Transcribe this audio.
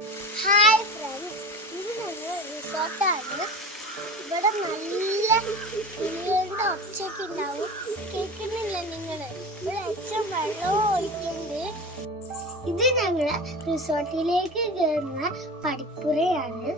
Hi friends, ഇത് ഞങ്ങൾ റിസോർട്ടാണ്. ഇവിടെ നല്ല കിളികളുടെ ഒച്ചയൊക്കെ ഉണ്ടാവും. കേൾക്കുന്നില്ല നിങ്ങൾ? ഇവിടെ അച്ഛൻ വെള്ളവും ഒഴിക്കുന്നുണ്ട്. ഇത് ഞങ്ങൾ റിസോർട്ടിലേക്ക് കയറുന്ന പടിപ്പുരയാണ്.